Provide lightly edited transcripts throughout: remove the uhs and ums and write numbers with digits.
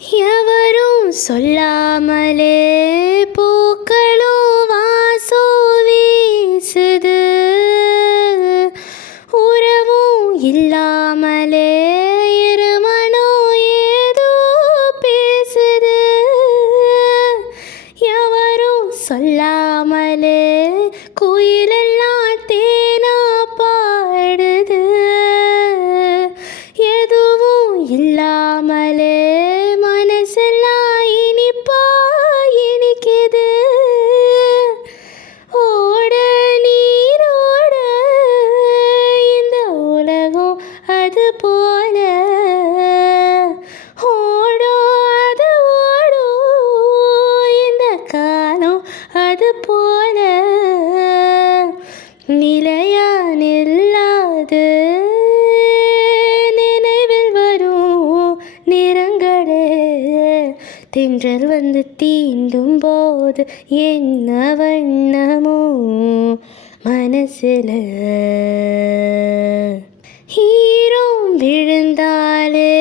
எவரும் சொல்லாமலே பூக்களும் வாசம் வீசுது, உறவும் இல்லாமலே இருமனம் ஏதோ பேசுது. எவரும் சொல்லாமலே குயிலெல்லாம் தேனா பாடுது, எதுவும் இல்லாமலே மனசெல்லாம் இனிப்பா இனிக்குது. ஓட நீரோட இந்த உலகம் அது போல, ஓடும் அது ஓடும் இந்த காலம் அது போல. நிலையா நில்லாது நினைவில் வரும் நிறங்களே, தென்றல் வந்து தீண்டும் போது என்ன வண்ணமோ மனசில். ஈரம் விழுந்தாலே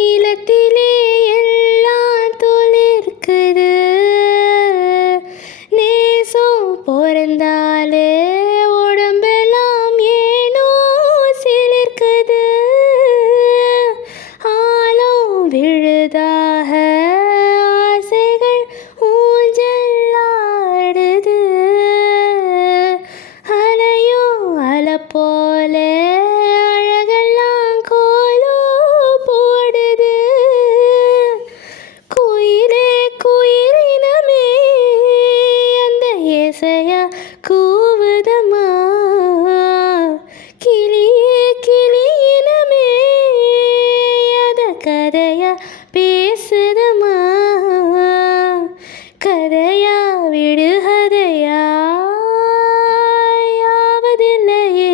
நிலத்திலே எல்லாம் துளிர்க்குது, நேசம் பிறந்தாலே உடம்பெல்லாம் ஏனோ சிலிர்க்குது. ஆழம் விழுதாக ஆசைகள் ஊஞ்சல் ஆடுது, அலையும் அலை போல அழகெல்லாம் கோலோ போடுது. குயிலே குயிலினமே அந்த இசையா கூவுதம்மா, கிளியே கிளியினமே அத கதையா பேசுதம்மா. கதையா விடுகதையா யாவதில்லையே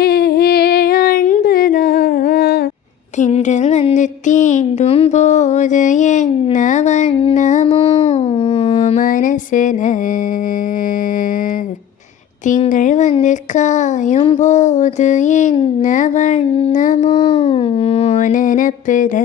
அன்புதான். திங்கள் வந்து தீண்டும் போது என்ன வண்ணமோ மனசில், திங்கள் வந்து காயும் போது என்ன வண்ணமோ நினப்பில்.